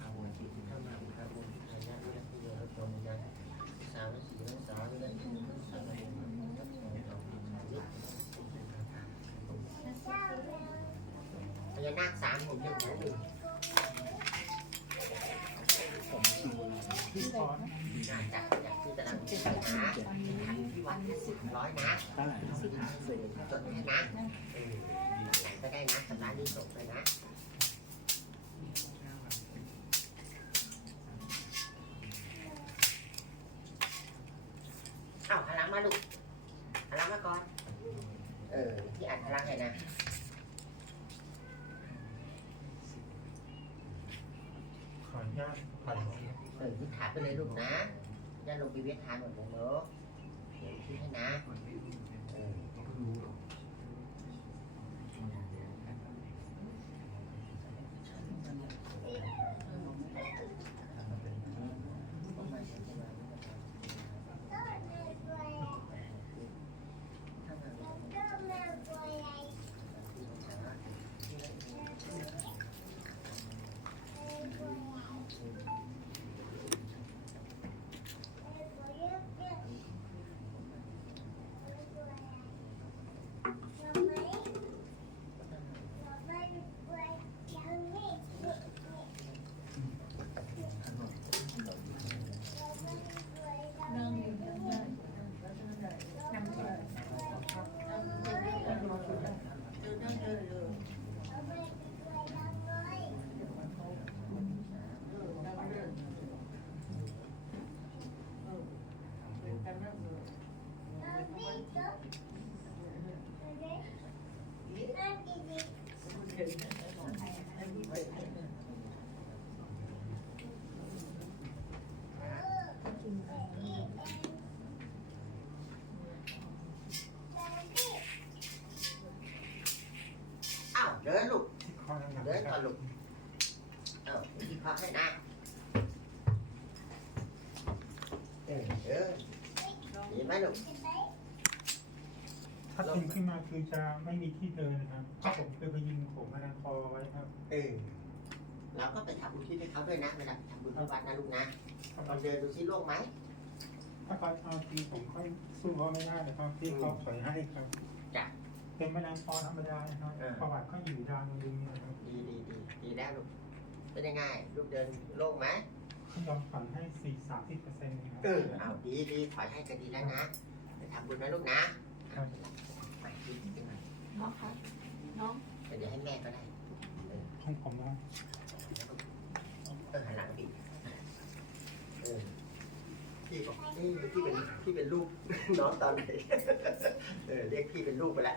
พาหัวที่เข้ามาครับผมระยะเวลาที่เยอะตรงนั้นสามสี่สามเดือนสามเดือนกับสองสองพญานาคสามผมยังหัวหนึ่ง อน่าจะอยากที่จะรับที่นะที่วัดสิบร้อยนะสิบสี่จดให้นะเออไหนก็ได้นะสำนักนี้ส่งเลยนะเอาพลังมาลูกพลังมาก่อน เออที่อัดพลังเลยนะ ขออ นุญาตผ่านเออยึดขาไปเลยลูกนะอย่าลงไปเวียดทานหมดเลยเนอะเดี๋ยวคิดให้นะเออ อ้าวเดินลูกที่ข้อน้ำหนักเดินก่อนลูก เอ้าที่พักให้นะเออเดินดีไหมลูก ถ้าพิมพ์ขึ้นมาคือจะไม่มีที่เดินนะครับเพราะผมเคยไปยิงผมมานาคอไว้ครับ เออเราก็ไปทำบุญที่ให้เขาด้วยนะเวลาไปทำบุญที่วัดนะลูกนะลองเดินดูซิโล่งไหมถ้าเขาเอาจริงผมก็สู้เขาไม่ได้นะครับ ที่เขาถอยให้ครับจ้ะเป็นแมลงปอธรรมดานะครับเออประวัติก็อยู่ดาวดึงนะครับดีดีดีดีแล้วลูกเป็นยังไงลูกเดินโล่งไหมเขายอมผ่อนให้สี่สามสิบเปอร์เซ็นต์ครับเออเอาดีดีถอยให้ก็ดีแล้วนะไปทำบุญนะลูกนะ ครับไปดีขึ้นมาน้องคะน้องเดี๋ยวให้แม่ก็ได้ของผมนะเออหันหลังดิเออพี่บอกนี่พี่เป็นพี่เป็นลูกน้องตอนไหนเออเรียกพี่เป็นลูกไปแล้ว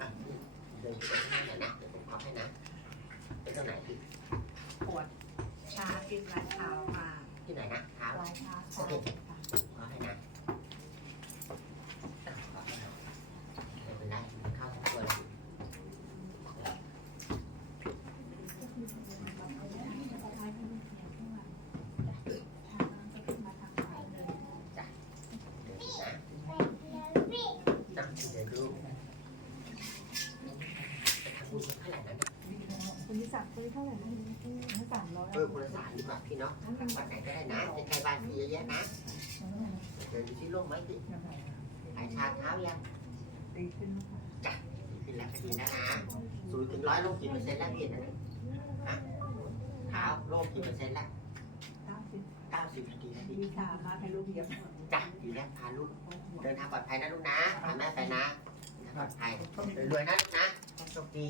อะพี่เดินไปตรงหน้าหน่อยนะเดี๋ยวผมขอให้นะเป็นตรงไหนพี่ปวดชากินรายเท้ามาที่ไหนนะเท้ารายเท้าโอเคขอให้นะอะขอให้นะไม่เป็นไรเข้าทั้งตัวเลยเดินนะนั่งเดินดูไปทำบุญเท่าไหร่นั้น คุณที่สั่งซื้อ เท่าไหร่นะให้สามร้อยเออคนละสามดีกว่าพี่เนาะวัดไหนก็ได้นะจะใกล้บ้านพี่เยอะแยะนะเดินดูที่โล่งไหมพี่หายชาเท้ายังดีขึ้นค่ะจ้ะดีขึ้นแล้วก็ดีนะนะศูนย์ถึงร้อยโล่งกี่เปอร์เซ็นต์แล้วพี่นะฮะเท้าโล่งกี่เปอร์เซ็นต์แล้วเก้าสิบเก้าสิบนาทีแล้วพี่มีชามาให้ลูกเยียบจ้ะดีแล้วพาลูกเดินทางปลอดภัยนะลูกนะพาแม่ไปนะเดินทางปลอดภัยรวยๆนะลูกนะโชคดี